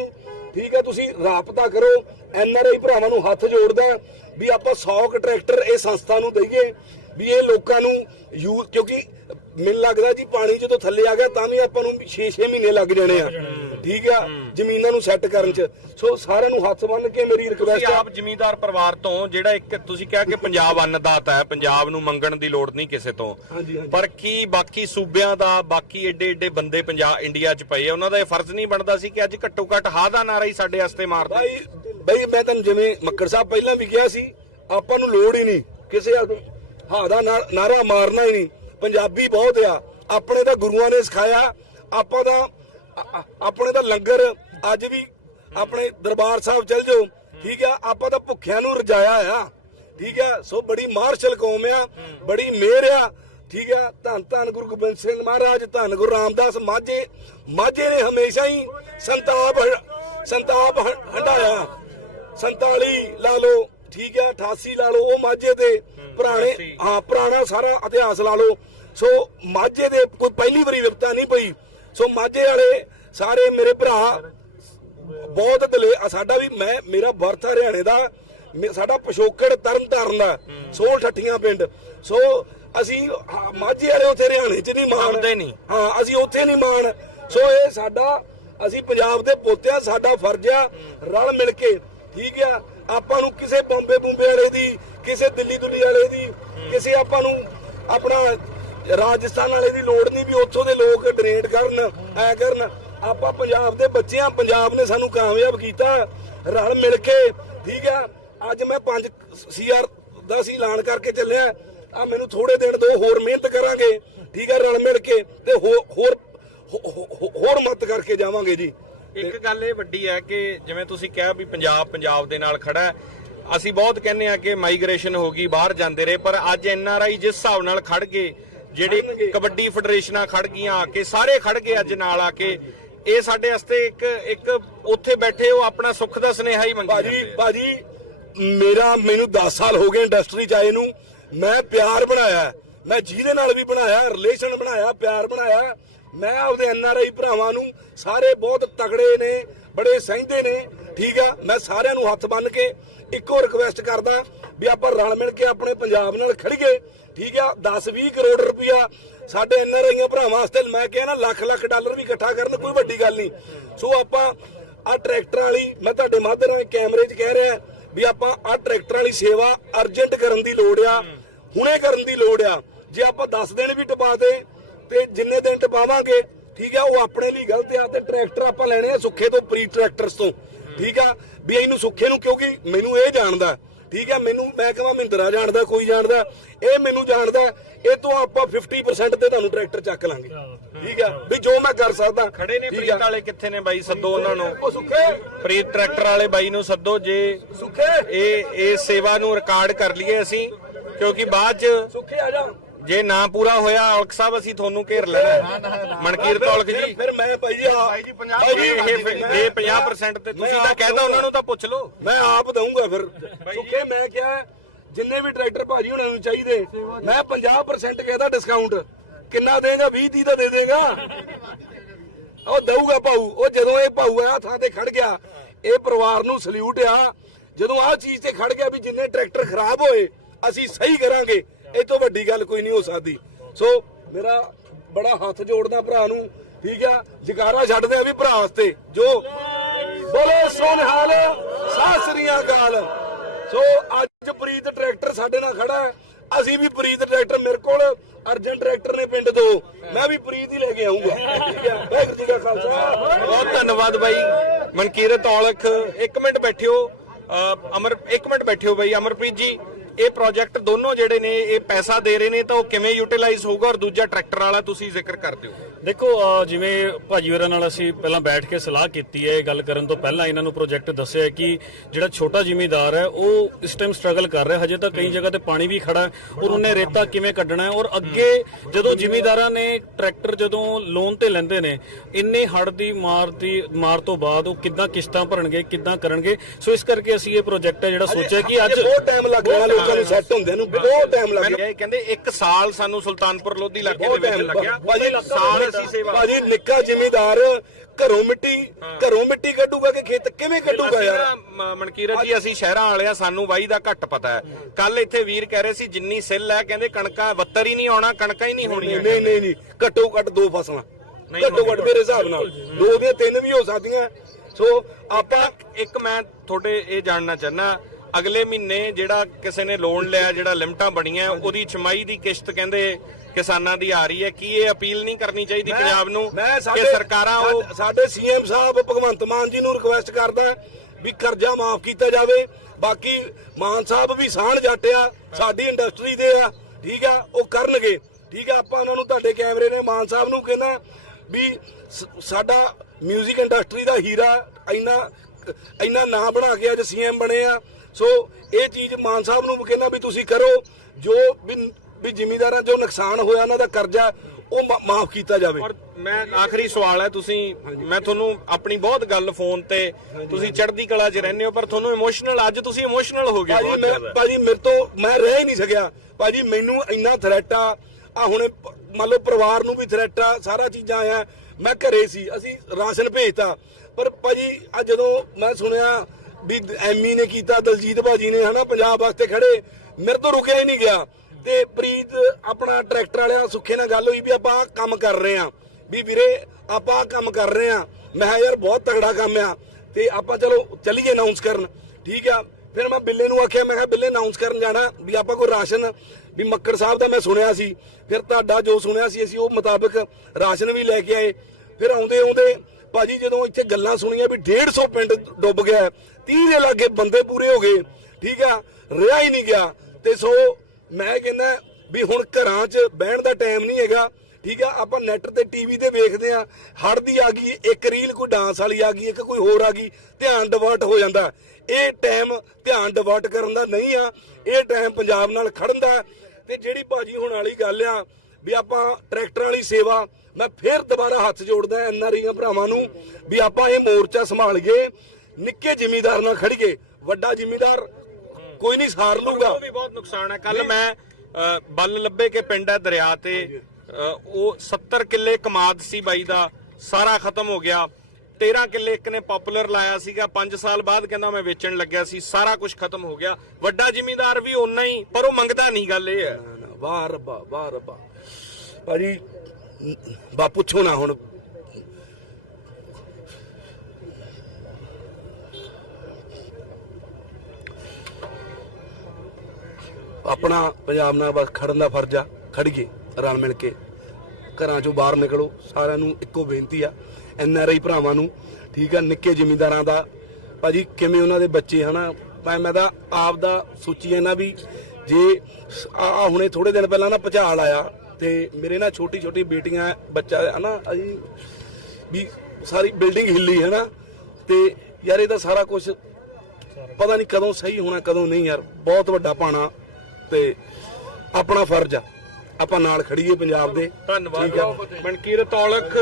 ਠੀਕ ਆ? ਤੁਸੀਂ ਰਾਪਤਾ ਕਰੋ। ਐਨ ਆਰ ਆਈ ਭਰਾਵਾਂ ਨੂੰ ਹੱਥ ਜੋੜਦਾ ਵੀ ਆਪਾਂ 100 ਕੁ ਟਰੈਕਟਰ ਇਹ ਸੰਸਥਾ ਨੂੰ ਦਈਏ। ਵੀ ਇਹ ਲੋਕਾਂ ਨੂੰ ਯੂਜ਼ ਕਿਉਂਕਿ ਮੈਨੂੰ ਲੱਗਦਾ ਜੀ ਪਾਣੀ ਜਦੋਂ ਥੱਲੇ ਆ ਗਿਆ ਤਾਂ ਵੀ ਆਪਾਂ ਨੂੰ 6-6 ਮਹੀਨੇ ਲੱਗ ਜਾਣੇ ਆ। ਠੀਕ ਆ? ਜ਼ਮੀਨਾਂ ਨੂੰ ਸੈੱਟ ਕਰਨ ਚ। ਸੋ ਸਾਰਿਆਂ ਨੂੰ ਹੱਥ ਬੰਨ ਕੇ ਮੇਰੀ ਰਿਕਵੈਸਟ ਆਪ ਜ਼ਮੀਂਦਾਰ ਪਰਿਵਾਰ ਤੋਂ ਜਿਹੜਾ ਇੱਕ ਤੁਸੀਂ ਕਿਹਾ ਕਿ ਪੰਜਾਬ ਅੰਨਦਾਤਾ ਹੈ ਪੰਜਾਬ ਨੂੰ ਮੰਗਣ ਦੀ ਲੋੜ ਨਹੀਂ ਕਿਸੇ ਤੋਂ। ਹਾਂਜੀ, ਹਾਂਜੀ। ਪਰ ਕੀ ਬਾਕੀ ਸੂਬਿਆਂ ਦਾ ਬਾਕੀ ਏਡੇ ਏਡੇ ਬੰਦੇ ਪੰਜਾਬ ਇੰਡੀਆ 'ਚ ਪਏ ਆ ਉਹਨਾਂ ਦਾ ਇਹ ਫਰਜ਼ ਨਹੀਂ ਬਣਦਾ ਸੀ ਕਿ ਅੱਜ ਘੱਟੋ ਘੱਟ ਹਾਂ ਦਾ ਨਾਰਾ ਹੀ ਸਾਡੇ ਵਾਸਤੇ ਮਾਰਦੇ ਬਾਈ ਬਾਈ ਮੈਂ ਤੁਹਾਨੂੰ ਜਿਵੇਂ ਮੱਕੜ ਸਾਹਿਬ ਪਹਿਲਾਂ ਵੀ ਕਿਹਾ ਸੀ ਆਪਾਂ ਨੂੰ ਲੋੜ ਹੀ ਨਹੀਂ ਕਿਸੇ ਹਾਂ ਦਾ ਨਾ- ਨਾਰਾ ਮਾਰਨਾ ਹੀ ਨਹੀਂ। ਪੰਜਾਬੀ ਬਹੁਤ ਆ। ਆਪਣੇ ਤਾਂ ਗੁਰੂਆਂ ਨੇ ਸਿਖਾਇਆ। ਆਪਾਂ ਦਾ ਆਪਣੇ ਦਾ ਲੰਗਰ ਅੱਜ ਵੀ ਆਪਣੇ ਦਰਬਾਰ ਸਾਹਿਬ ਚੱਲ ਜਾਓ। ਠੀਕ ਆ? ਆਪਾਂ ਤਾਂ ਭੁੱਖਿਆਂ ਨੂੰ ਰਜਾਇਆ ਆ। ਠੀਕ ਆ? ਸੋ ਬੜੀ ਮਾਰਸ਼ਲ ਕੌਮ ਆ। ਬੜੀ ਮਿਹਰ ਆ। ਠੀਕ ਆ? ਧੰਨ ਧੰਨ ਗੁਰੂ ਗੋਬਿੰਦ ਸਿੰਘ ਮਹਾਰਾਜ, ਧੰਨ ਗੁਰੂ ਰਾਮਦਾਸ ਮਾਝੇ ਮਾਝੇ ਨੇ ਹਮੇਸ਼ਾ ਹੀ ਸੰਤਾਪ ਸੰਤਾਪ ਹ- ਹੰਢਾਇਆ। 47 ਲਾ ਲਓ। ਠੀਕ ਆ 88 ਲਾ ਲਓ ਉਹ ਮਾਝੇ ਦੇ ਪੁਰਾਣੇ ਹਾਂ ਪੁਰਾਣਾ ਸਾਰਾ ਇਤਿਹਾਸ ਲਾ ਲਓ। ਸੋ ਮਾਝੇ ਦੇ ਕੋਈ ਪਹਿਲੀ ਵਾਰੀ ਵਿਪਤਾ ਨਹੀਂ ਪਈ। ਸੋ ਮਾਝੇ ਵਾਲੇ ਸਾਰੇ ਮੇਰੇ ਭਰਾ ਬਹੁਤ ਦਲੇ ਸਾਡਾ ਵੀ ਮੈਂ ਮੇਰਾ ਬਰਥ ਹਰਿਆਣੇ ਦਾ। ਸਾਡਾ ਪਿਛੋਕੜ ਤਰਨ ਤਾਰਨ ਦਾ ਸੋਲ ਠੱਠੀਆਂ ਪਿੰਡ। ਸੋ ਅਸੀਂ ਮਾਝੇ ਵਾਲੇ ਉੱਥੇ ਹਰਿਆਣੇ 'ਚ ਨਹੀਂ ਮਾਣ। ਲੱਭਦੇ ਨਹੀਂ। ਹਾਂ ਅਸੀਂ ਉੱਥੇ ਨਹੀਂ ਮਾਣ। ਸੋ ਇਹ ਸਾਡਾ ਅਸੀਂ ਪੰਜਾਬ ਦੇ ਪੋਤਿਆਂ ਸਾਡਾ ਫਰਜ਼ ਆ ਰਲ ਮਿਲ ਕੇ। ਠੀਕ ਆ? ਆਪਾਂ ਨੂੰ ਕਿਸੇ ਬੰਬੇ ਬੰਬੇ ਵਾਲੇ ਦੀ, ਕਿਸੇ ਦਿੱਲੀ ਦੁੱਲੀ ਵਾਲੇ ਦੀ, ਕਿਸੇ ਆਪਾਂ ਨੂੰ ਆਪਣਾ ਰਾਜਸਥਾਨ ਵਾਲੇ ਦੀ ਲੋੜ ਨਹੀਂ ਵੀ ਉੱਥੋਂ ਦੇ ਲੋਕ ਡੋਨੇਟ ਕਰਨ, ਐ ਕਰਨ। ਆਪਾਂ ਪੰਜਾਬ ਦੇ ਬੱਚੇ ਆ, ਪੰਜਾਬ ਨੇ ਸਾਨੂੰ ਕਾਮਯਾਬ ਕੀਤਾ, ਰਲ ਮਿਲ ਕੇ, ਠੀਕ ਆ। ਅੱਜ ਮੈਂ 5 ਸੀਆਰ ਦਾ ਸੀ ਐਲਾਨ ਕਰਕੇ ਚੱਲਿਆ। ਆ ਮੈਨੂੰ ਥੋੜੇ ਦਿਨ ਦੋ ਹੋਰ ਮਿਹਨਤ ਕਰਾਂਗੇ, ਠੀਕ ਆ, ਰਲ ਮਿਲ ਕੇ ਤੇ ਹੋ- ਹੋਰ ਹੋਰ ਮਦਦ ਕਰਕੇ ਜਾਵਾਂਗੇ ਜੀ। ਇੱਕ ਗੱਲ ਇਹ ਵੱਡੀ ਹੈ ਕਿ ਜਿਵੇਂ ਤੁਸੀਂ ਕਿਹਾ ਵੀ ਪੰਜਾਬ ਪੰਜਾਬ ਦੇ ਨਾਲ ਖੜਾ ਹੈ ਅਸੀਂ ਬਹੁਤ ਕਹਿੰਦੇ ਆ ਕਿ ਮਾਈਗ੍ਰੇਸ਼ਨ ਹੋ ਗਈ ਬਾਹਰ ਜਾਂਦੇ ਰਹੇ ਪਰ ਅੱਜ ਐਨ ਆਰ ਆਈ ਜਿਸ ਹਿਸਾਬ ਨਾਲ ਖੜ ਗਏ। ਜਿਹੜੇ ਕਬੱਡੀ ਫੈਡਰੇਸ਼ਨਾਂ ਖੜ ਗਈਆਂ ਆ ਕੇ ਸਾਰੇ ਖੜ ਗਏ ਅੱਜ ਨਾਲ ਆ ਕੇ ਇਹ ਸਾਡੇ ਵਾਸਤੇ ਇੱਕ ਇੱਕ ਉੱਥੇ ਬੈਠੇ ਉਹ ਆਪਣਾ ਸੁੱਖ ਦਾ ਸੁਨੇਹਾ ਹੀ ਮੰਗੀ ਆ। ਭਾਜੀ ਮੇਰਾ ਮੈਨੂੰ 10 ਸਾਲ ਹੋ ਗਏ ਇੰਡਸਟਰੀ ਚ ਆਏ ਨੂੰ ਮੈਂ ਪਿਆਰ ਬਣਾਇਆ। ਮੈਂ ਜਿਹਦੇ ਨਾਲ ਵੀ ਬਣਾਇਆ ਰਿਲੇਸ਼ਨ ਬਣਾਇਆ ਪਿਆਰ ਬਣਾਇਆ ਮੈਂ ਆਪਦੇ ਐਨ ਆਰ ਆਈ ਭਰਾਵਾਂ ਨੂੰ ਸਾਰੇ ਬਹੁਤ ਤਗੜੇ ਨੇ, ਬੜੇ ਸਹਿੰਦੇ ਨੇ। ਠੀਕ ਆ, ਮੈਂ ਸਾਰਿਆਂ ਨੂੰ ਹੱਥ ਬੰਨ ਕੇ ਇੱਕੋ ਰਿਕਵੈਸਟ ਕਰਦਾ ਵੀ ਆਪਾਂ ਰਲ ਮਿਲ ਕੇ ਆਪਣੇ ਪੰਜਾਬ ਨਾਲ ਖੜੀਏ। ਠੀਕ ਆ 10 20 ਕਰੋੜ ਰੁਪਇਆ ਸਾਡੇ ਐਨ ਭਰਾਵਾਂ ਵਾਸਤੇ, ਮੈਂ ਕਿਹਾ ਨਾ, ਲੱਖ ਲੱਖ ਡਾਲਰ ਵੀ ਇਕੱਠਾ ਕਰਨ ਕੋਈ ਵੱਡੀ ਗੱਲ ਨਹੀਂ। ਸੋ ਆਪਾਂ ਆ ਟਰੈਕਟਰ ਵਾਲੀ, ਮੈਂ ਤੁਹਾਡੇ ਮਾਧਿਅਮ ਕੈਮਰੇ 'ਚ ਕਹਿ ਰਿਹਾ ਵੀ ਆਪਾਂ ਆ ਟਰੈਕਟਰ ਵਾਲੀ ਸੇਵਾ ਅਰਜੈਂਟ ਕਰਨ ਦੀ ਲੋੜ ਆ, ਹੁਣੇ ਕਰਨ ਦੀ ਲੋੜ ਆ। ਜੇ ਆਪਾਂ 10 ਦਿਨ ਵੀ ਟਪਾ ਦੇ ਤੇ ਜਿੰਨੇ ਦਿਨ ਟਪਾਵਾਂਗੇ ਠੀਕ ਆ ਉਹ ਆਪਣੇ ਲਈ ਗਲਤ ਆ ਤੇ ਟਰੈਕਟਰ ਆਪਾਂ ਲੈਣੇ ਆ ਸੁੱਖੇ ਤੋਂ ਪ੍ਰੀ ਟਰੈਕਟਰਸ ਤੋਂ। ਠੀਕ ਆ ਵੀ ਇਹਨੂੰ ਸੁੱਖੇ ਨੂੰ ਕਿਉਂਕਿ ਮੈਨੂੰ ਇਹ ਜਾਣਦਾ ਠੀਕ ਆ ਮੈਨੂੰ ਮੈਂ ਕਹਾਂ ਮਹਿੰਦਰਾ ਜਾਣਦਾ ਕੋਈ ਜਾਣਦਾ ਇਹ ਮੈਨੂੰ ਜਾਣਦਾ ਇਹ ਤੋਂ ਆਪਾਂ 50% ਤੇ ਤੁਹਾਨੂੰ ਟਰੈਕਟਰ ਚੱਕ ਲਾਂਗੇ। ਠੀਕ ਆ ਵੀ ਜੋ ਮੈਂ ਕਰ ਸਕਦਾ ਖੜੇ ਨੇ ਪ੍ਰੀਤ। ਵਾਲੇ ਕਿੱਥੇ ਨੇ ਬਾਈ? ਸੱਦੋ ਉਹਨਾਂ ਨੂੰ। ਉਹ ਸੁੱਖੇ। ਪ੍ਰੀਤ ਟਰੈਕਟਰ ਵਾਲੇ ਬਾਈ ਨੂੰ ਸੱਦੋ ਜੇ ਸੁੱਖੇ। ਇਹ ਇਹ ਸੇਵਾ ਨੂੰ ਰਿਕਾਰਡ ਕਰ ਲਈਏ ਅਸੀਂ ਕਿਉਂਕਿ ਬਾਅਦ ਚ ਸੁੱਖੇ ਆ ਜਾ। ਜੇ ਨਾ ਪੂਰਾ ਹੋਇਆ ਔਲਖ ਸਾਹਿਬ ਅਸੀਂ ਤੁਹਾਨੂੰ ਘੇਰ ਲੈਣਾ ਹੈ। ਮਨਕੀਰਤ ਔਲਖ ਜੀ। ਫਿਰ ਮੈਂ ਭਾਈ ਜੀ ਆ ਇਹ ਜੇ 50% ਤੇ ਤੁਸੀਂ ਤਾਂ ਕਹਿਦਾ ਉਹਨਾਂ ਨੂੰ ਤਾਂ ਪੁੱਛ ਲਓ। ਮੈਂ ਆਪ ਦਊਂਗਾ ਫਿਰ। ਸੁੱਖੇ ਮੈਂ ਕਿਹਾ ਜਿੰਨੇ ਵੀ ਟਰੈਕਟਰ ਭਾਜੀ ਉਹਨਾਂ ਨੂੰ ਚਾਹੀਦੇ ਮੈਂ 50% ਕਹਿੰਦਾ ਡਿਸਕਾਊਂਟ ਕਿੰਨਾ ਦੇਗਾ? 20 30 ਦਾ ਦੇ ਦੇਗਾ। ਉਹ ਦਊਗਾ ਭਾਊ। ਉਹ ਜਦੋਂ ਇਹ ਭਾਊ ਆ ਥਾਂ ਤੇ ਖੜ ਗਿਆ ਇਹ ਪਰਿਵਾਰ ਨੂੰ ਸਲੂਟ ਆ। ਜਦੋਂ ਆਹ ਚੀਜ਼ ਤੇ ਖੜ ਗਿਆ ਵੀ ਜਿੰਨੇ ਟਰੈਕਟਰ ਖਰਾਬ ਹੋਏ ਅਸੀਂ ਸਹੀ ਕਰਾਂਗੇ। ਇਹ ਤੋਂ ਵੱਡੀ ਗੱਲ ਕੋਈ ਨਹੀਂ ਹੋ ਸਕਦੀ। ਸੋ ਮੇਰਾ ਬੜਾ ਹੱਥ ਜੋੜਦਾ ਭਰਾ ਨੂੰ, ਠੀਕ ਆ? ਜਕਾਰਾ ਛੱਡਦੇ ਆ ਵੀ ਭਰਾ ਵਾਸਤੇ। ਜੋ ਬੋਲੇ, ਸੋਨਹਾਲ ਸਾਸਰੀਆਂ ਗਾਲ ਸੋ ਅੱਜ ਪ੍ਰੀਤ ਟਰੈਕਟਰ ਸਾਡੇ ਨਾਲ ਖੜਾ ਹੈ। ਅਸੀਂ ਵੀ ਪ੍ਰੀਤ ਟਰੈਕਟਰ ਮੇਰੇ ਕੋਲ, ਅਰਜਨ ਟਰੈਕਟਰ ਨੇ ਪਿੰਡ ਤੋਂ। ਮੈਂ ਵੀ ਪ੍ਰੀਤ ਹੀ ਲੈ ਕੇ ਆਉਂਗਾ ਠੀਕ ਹੈ ਵਾਹਿਗੁਰੂ ਜੀ ਕਾ ਖਾਲਸਾ। ਬਹੁਤ ਧੰਨਵਾਦ ਬਾਈ। ਮਨਕੀਰਤ ਔਲਖ, ਇੱਕ ਮਿੰਟ ਬੈਠਿਓ। ਅਮਰ, ਇੱਕ ਮਿੰਟ ਬੈਠਿਓ ਬਾਈ, ਅਮਰਪ੍ਰੀਤ ਜੀ। ਇਹ ਪ੍ਰੋਜੈਕਟ ਦੋਨੋਂ ਜਿਹੜੇ ਨੇ, ਇਹ ਪੈਸਾ ਦੇ ਰਹੇ ਨੇ, ਤਾਂ ਉਹ ਕਿਵੇਂ ਯੂਟਿਲਾਈਜ਼ ਹੋਊਗਾ? ਔਰ ਦੂਜਾ ਟਰੈਕਟਰ ਵਾਲਾ ਤੁਸੀਂ ਜ਼ਿਕਰ ਕਰ ਦਿਓ ਦੇਖੋ ਜਿਵੇਂ ਭਾਜੀ ਹੋਰਾਂ ਨਾਲ ਅਸੀਂ ਪਹਿਲਾਂ ਬੈਠ ਕੇ ਸਲਾਹ ਕੀਤੀ ਹੈ ਇਹ ਗੱਲ ਕਰਨ ਤੋਂ ਪਹਿਲਾਂ ਇਹਨਾਂ ਨੂੰ ਪ੍ਰੋਜੈਕਟ ਦੱਸਿਆ ਕਿ ਜਿਹੜਾ ਛੋਟਾ ਜ਼ਿਮੀਂਦਾਰ ਹੈ ਉਹ ਇਸ ਟਾਈਮ ਸਟਰਗਲ ਕਰ ਰਿਹਾ ਹਜੇ ਤਾਂ ਕਈ ਜਗ੍ਹਾ ਤੇ ਪਾਣੀ ਵੀ ਖੜਾ ਹੈ ਔਰ ਉਹਨੇ ਰੇਤਾ ਕਿਵੇਂ ਕੱਢਣਾ ਹੈ ਔਰ ਅੱਗੇ ਜਦੋਂ ਜ਼ਿਮੀਂਦਾਰਾਂ ਨੇ ਟਰੈਕਟਰ ਜਦੋਂ ਲੋਨ ਤੇ ਲੈਂਦੇ ਨੇ ਇੰਨੇ ਹੜ ਦੀ ਮਾਰ ਦੀ ਮਾਰ ਤੋਂ ਬਾਅਦ ਉਹ ਕਿੱਦਾਂ ਕਿਸ਼ਤਾਂ ਭਰਨਗੇ ਕਿੱਦਾਂ ਕਰਨਗੇ? ਸੋ ਇਸ ਕਰਕੇ ਅਸੀਂ ਇਹ ਪ੍ਰੋਜੈਕਟ ਹੈ ਜਿਹੜਾ ਸੋਚਿਆ ਕਿ ਅੱਜ ਬਹੁਤ ਟਾਈਮ ਲੱਗ ਜਾਣਾ ਲੋਕਾਂ ਨੂੰ ਸੈੱਟ ਹੁੰਦਿਆਂ ਨੂੰ ਬਹੁਤ ਟਾਈਮ ਲੱਗ ਇਹ ਕਹਿੰਦੇ 1 ਸਾਲ ਸਾਨੂੰ ਸੁਲਤਾਨਪੁਰ ਲੋਧੀ ਇਲਾਕੇ ਦੇ ਬਹੁਤ ਵਿੱਚ ਲੱਗਿਆ। ਸਾਲ ਭਾਜੀ ਨਿੱਕਾ ਜ਼ਿਮੀਦਾਰ ਘਰੋਂ ਮਿੱਟੀ ਘਰੋਂ ਮਿੱਟੀ ਕੱਢੂਗਾ ਕਿ ਖੇਤ ਕਿਵੇਂ ਕੱਢੂਗਾ ਯਾਰ? ਮਨਕੀਰਤ ਜੀ ਅਸੀਂ ਸ਼ਹਿਰਾਂ ਵਾਲੇ ਆ ਸਾਨੂੰ ਵਾਈ ਦਾ ਘੱਟ ਪਤਾ ਹੈ। ਕੱਲ ਇੱਥੇ ਵੀਰ ਕਹਿ ਰਹੇ ਸੀ ਜਿੰਨੀ ਸਿੱਲ ਹੈ ਕਹਿੰਦੇ ਕਣਕਾਂ ਵੱਤਰ ਹੀ ਨਹੀਂ ਆਉਣਾ ਕਣਕਾਂ ਹੀ ਨਹੀਂ ਹੋਣੀਆਂ। ਨਹੀਂ ਨਹੀਂ ਨਹੀਂ ਘੱਟੋ ਘੱਟ ਦੋ ਫਸਲਾਂ। ਘੱਟੋ ਘੱਟ ਮੇਰੇ ਹਿਸਾਬ ਨਾਲ। ਦੋ ਦੀਆਂ ਤਿੰਨ ਵੀ ਹੋ ਸਕਦੀਆਂ। ਸੋ ਆਪਾਂ ਇੱਕ ਮੈਂ ਤੁਹਾਡੇ ਇਹ ਜਾਣਨਾ ਚਾਹਨਾ ਅਗਲੇ ਮਹੀਨੇ ਜਿਹੜਾ ਕਿਸੇ ਨੇ ਲੋਨ ਲਿਆ ਜਿਹੜਾ ਲਿਮਟਾਂ ਬਣੀਆਂ ਉਹਦੀ ਛਮਾਈ ਦੀ ਕਿਸ਼ਤ ਕਹਿੰਦੇ ਕਿਸਾਨਾਂ ਦੀ ਆ ਰਹੀ ਹੈ ਕੀ ਇਹ ਅਪੀਲ ਨਹੀਂ ਕਰਨੀ ਚਾਹੀਦੀ ਪੰਜਾਬ ਨੂੰ ਕਿ ਸਰਕਾਰਾਂ ਉਹ ਸਾਡੇ- ਸੀਐਮ ਸਾਹਿਬ ਭਗਵੰਤ ਮਾਨ ਜੀ ਨੂੰ ਰਿਕੁਐਸਟ ਕਰਦਾ ਵੀ ਕਰਜ਼ਾ ਮਾਫ ਕੀਤਾ ਜਾਵੇ। ਬਾਕੀ ਮਾਨ ਸਾਹਿਬ ਵੀ ਸਾਣ ਜਾਟਿਆ ਸਾਡੀ ਇੰਡਸਟਰੀ ਦੇ ਆ ਠੀਕ ਆ ਉਹ ਕਰਨਗੇ। ਠੀਕ ਆ ਆਪਾਂ ਉਹਨਾਂ ਨੂੰ ਤੁਹਾਡੇ ਕੈਮਰੇ ਨੇ ਮਾਨ ਸਾਹਿਬ ਨੂੰ ਕਹਿੰਦਾ ਵੀ ਸਾਡਾ 뮤직 ਇੰਡਸਟਰੀ ਦਾ ਹੀਰਾ ਇੰਨਾ ਇੰਨਾ ਨਾਂ ਬਣਾ ਕੇ ਅੱਜ ਸੀਐਮ ਬਣੇ ਆ। ਸੋ ਇਹ ਚੀਜ਼ ਮਾਨ ਸਾਹਿਬ ਨੂੰ ਕਹਿੰਦਾ ਵੀ ਤੁਸੀਂ ਕਰੋ ਜੋ ਵੀ ਵੀ ਜ਼ਿਮੀਂਦਾਰਾਂ ਜੋ ਨੁਕਸਾਨ ਹੋਇਆ ਉਹਨਾਂ ਦਾ ਕਰਜ਼ਾ ਉਹ ਮਾਫ ਕੀਤਾ ਜਾਵੇ। ਔਰ ਮੈਂ ਆਖਰੀ ਸਵਾਲ ਹੈ ਤੁਸੀਂ ਮੈਂ ਤੁਹਾਨੂੰ ਆਪਣੀ ਬਹੁਤ ਗੱਲ ਫੋਨ ਤੇ ਤੁਸੀਂ ਚੜ੍ਹਦੀ ਕਲਾ 'ਚ ਰਹਿੰਦੇ ਹੋ ਪਰ ਤੁਹਾਨੂੰ ਇਮੋਸ਼ਨਲ ਅੱਜ ਤੁਸੀਂ ਇਮੋਸ਼ਨਲ ਹੋ ਗਏ ਭਾਜੀ ਮੈਂ ਭਾਜੀ ਮੇਰੇ ਤੋਂ ਮੈਂ ਰਹਿ ਹੀ ਨਹੀਂ ਸਕਿਆ। ਭਾਜੀ ਮੈਨੂੰ ਇੰਨਾ ਥ੍ਰੈਟ ਆ ਆ ਹੁਣੇ ਮੰਨ ਲਓ ਪਰਿਵਾਰ ਨੂੰ ਵੀ ਥ੍ਰੈਟ ਆ ਸਾਰਾ ਚੀਜ਼ਾਂ ਆਇਆ ਮੈਂ ਘਰੇ ਸੀ ਅਸੀਂ ਰਾਸ਼ਨ ਭੇਜਤਾ। ਪਰ ਭਾਜੀ ਆ ਜਦੋਂ ਮੈਂ ਸੁਣਿਆ ਵੀ ਐਮੀ ਨੇ ਕੀਤਾ, ਦਲਜੀਤ ਭਾਜੀ ਨੇ ਹਨਾ ਪੰਜਾਬ ਵਾਸਤੇ ਖੜੇ, ਮੇਰੇ ਤੋਂ ਰੁਕਿਆ ਹੀ ਨਹੀਂ ਗਿਆ। ਤੇ ਪ੍ਰੀਤ ਆਪਣਾ ਟਰੈਕਟਰ ਵਾਲਿਆਂ ਸੁੱਖੇ ਨਾਲ ਗੱਲ ਹੋਈ ਵੀ ਆਪਾਂ ਕੰਮ ਕਰ ਰਹੇ ਆ ਵੀ ਵੀਰੇ, ਆਪਾਂ ਆਹ ਕੰਮ ਕਰ ਰਹੇ ਆ ਮੈਂ ਕਿਹਾ ਯਾਰ ਬਹੁਤ ਤਗੜਾ ਕੰਮ ਆ। ਤੇ ਆਪਾਂ ਚਲੋ ਚੱਲੀਏ ਅਨਾਉਂਸ ਕਰਨ। ਠੀਕ ਆ? ਫਿਰ ਮੈਂ ਬਿੱਲੇ ਨੂੰ ਆਖਿਆ, ਮੈਂ ਕਿਹਾ ਬਿੱਲੇ ਅਨਾਉਂਸ ਕਰਨ ਜਾਣਾ ਵੀ ਆਪਾਂ ਕੋਈ ਰਾਸ਼ਨ, ਵੀ ਮੱਕੜ ਸਾਹਿਬ ਦਾ ਮੈਂ ਸੁਣਿਆ ਸੀ। ਫਿਰ ਤੁਹਾਡਾ ਜੋ ਸੁਣਿਆ ਸੀ ਅਸੀਂ ਉਹ ਮੁਤਾਬਕ ਰਾਸ਼ਨ ਵੀ ਲੈ ਕੇ ਆਏ। ਫਿਰ ਆਉਂਦੇ ਆਉਂਦੇ ਭਾਜੀ ਜਦੋਂ ਇੱਥੇ ਗੱਲਾਂ ਸੁਣੀਆਂ ਵੀ 150 ਪਿੰਡ ਡੁੱਬ ਗਿਆ 30 ਦੇ ਲਾਗੇ ਬੰਦੇ ਪੂਰੇ ਹੋ ਗਏ, ਠੀਕ ਆ, ਰਿਹਾ ਹੀ ਨਹੀਂ ਗਿਆ। ਤੇ ਸੋ ਮੈਂ ਕਹਿੰਦਾ ਵੀ ਹੁਣ ਘਰਾਂ 'ਚ ਬਹਿਣ ਦਾ ਟਾਈਮ ਨਹੀਂ ਹੈਗਾ, ਠੀਕ ਆ, ਆਪਾਂ ਨੈਟ ਤੇ ਟੀਵੀ ਤੇ ਵੇਖਦੇ ਆ ਹੜ ਦੀ ਆ ਗਈ, ਇੱਕ ਰੀਲ ਕੋਈ ਡਾਂਸ ਵਾਲੀ ਆ ਗਈ, ਇੱਕ ਕੋਈ ਹੋਰ ਆ ਗਈ, ਧਿਆਨ ਡਿਵਰਟ ਹੋ ਜਾਂਦਾ। ਇਹ ਟਾਈਮ ਧਿਆਨ ਡਿਵਰਟ ਕਰਨ ਦਾ ਨਹੀਂ ਆ, ਇਹ ਟਾਈਮ ਪੰਜਾਬ ਨਾਲ ਖੜਨ ਦਾ ਤੇ ਜਿਹੜੀ ਭਾਜੀ ਹੁਣ ਵਾਲੀ ਗੱਲ ਆ, ਵੀ ਆਪਾਂ ਟਰੈਕਟਰ ਵਾਲੀ ਸੇਵਾ, ਮੈਂ ਫੇਰ ਦੁਬਾਰਾ ਹੱਥ ਜੋੜਦਾ ਐਨਆਰਆਈਆਂ ਭਰਾਵਾਂ ਨੂੰ, ਵੀ ਆਪਾਂ ਇਹ ਮੋਰਚਾ ਸੰਭਾਲੀਏ ਨਿੱਕੇ ਜ਼ਿਮੀਦਾਰ ਨਾਲ ਖੜੀਏ ਵੱਡਾ ਜ਼ਿਮੀਦਾਰ ਕੋਈ ਨਹੀਂ ਸਾਰ ਲੂਗਾ। ਉਹ ਵੀ ਬਹੁਤ ਨੁਕਸਾਨ ਹੈ। ਕੱਲ ਮੈਂ ਬੱਲ ਲੱਭੇ ਕੇ ਪਿੰਡ ਹੈ ਦਰਿਆ ਤੇ। ਉਹ 70 ਕਿੱਲੇ ਕਮਾਦ ਸੀ ਬਾਈ ਦਾ ਸਾਰਾ ਖਤਮ ਹੋ ਗਿਆ। 13 ਕਿੱਲੇ ਇੱਕ ਨੇ ਪਪੂਲਰ ਲਾਇਆ ਸੀਗਾ। 5 ਸਾਲ ਬਾਅਦ ਕਹਿੰਦਾ ਮੈਂ ਵੇਚਣ ਲੱਗਿਆ ਸੀ। ਸਾਰਾ ਕੁਝ ਖਤਮ ਹੋ ਗਿਆ। ਵੱਡਾ ਜ਼ਿਮੀਂਦਾਰ ਵੀ ਓਨਾ ਹੀ ਪਰ ਉਹ ਮੰਗਦਾ ਨਹੀਂ ਗੱਲ ਇਹ ਹੈ। ਵਾਹ ਰੱਬਾ ਵਾਹ ਰੱਬਾ। ਭਾਜੀ ਬਾ ਪੁੱਛੋ ਨਾ ਹੁਣ ਆਪਣਾ ਪੰਜਾਬ ਨਾਲ ਬਸ ਖੜਨ ਦਾ ਫਰਜ਼ ਆ, ਖੜੀਏ, ਰਲ ਮਿਲ ਕੇ। ਘਰਾਂ ਚੋਂ ਬਾਹਰ ਨਿਕਲੋ, ਸਾਰਿਆਂ ਨੂੰ ਇੱਕੋ ਬੇਨਤੀ ਆ, ਐਨ ਆਰ ਆਈ ਭਰਾਵਾਂ ਨੂੰ, ਠੀਕ ਆ, ਨਿੱਕੇ ਜ਼ਿਮੀਂਦਾਰਾਂ ਦਾ। ਭਾਜੀ, ਕਿਵੇਂ ਉਹਨਾਂ ਦੇ ਬੱਚੇ, ਹਨਾ? ਮੈਂ ਮੈਂ ਤਾਂ ਆਪ ਦਾ ਸੋਚੀ ਜਾਂਦਾ ਵੀ ਜੇ ਆ ਹੁਣੇ ਥੋੜੇ ਦਿਨ ਪਹਿਲਾਂ ਨਾ ਭੁਚਾਲ ਆਇਆ ਤੇ ਮੇਰੇ ਨਾਲ ਛੋਟੀ ਛੋਟੀ ਬੇਟੀਆਂ, ਬੱਚਾ, ਹਨਾ? ਅਸੀਂ ਵੀ ਸਾਰੀ ਬਿਲਡਿੰਗ ਹਿੱਲੀ, ਹਨਾ? ਤੇ ਯਾਰ ਇਹਦਾ ਸਾਰਾ ਕੁਝ ਪਤਾ ਨਹੀਂ ਕਦੋਂ ਸਹੀ ਹੋਣਾ, ਕਦੋਂ ਨਹੀਂ ਯਾਰ। ਬਹੁਤ ਵੱਡਾ ਪਾਣਾ। ਤੇ ਆਪਣਾ ਫਰਜ਼ ਆ। ਆਪਾਂ ਨਾਲ ਖੜੀਏ ਪੰਜਾਬ ਦੇ। ਧੰਨਵਾਦ ਠੀਕ ਆ। ਮਨਕੀਰਤ ਔਲਖ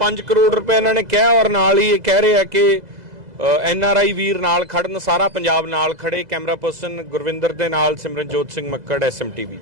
5 ਕਰੋੜ ਰੁਪਏ ਇਹਨਾਂ ਨੇ ਕਿਹਾ ਔਰ ਨਾਲ ਹੀ ਇਹ ਕਹਿ ਰਹੇ ਆ ਕਿ ਐਨ ਆਰ ਆਈ ਵੀਰ ਨਾਲ ਖੜਨ ਸਾਰਾ ਪੰਜਾਬ ਨਾਲ ਖੜੇ ਕੈਮਰਾ ਪਰਸਨ ਗੁਰਵਿੰਦਰ ਦੇ ਨਾਲ ਸਿਮਰਨਜੋਤ ਸਿੰਘ ਮੱਕੜ ਐਸਐਮਟੀਵੀ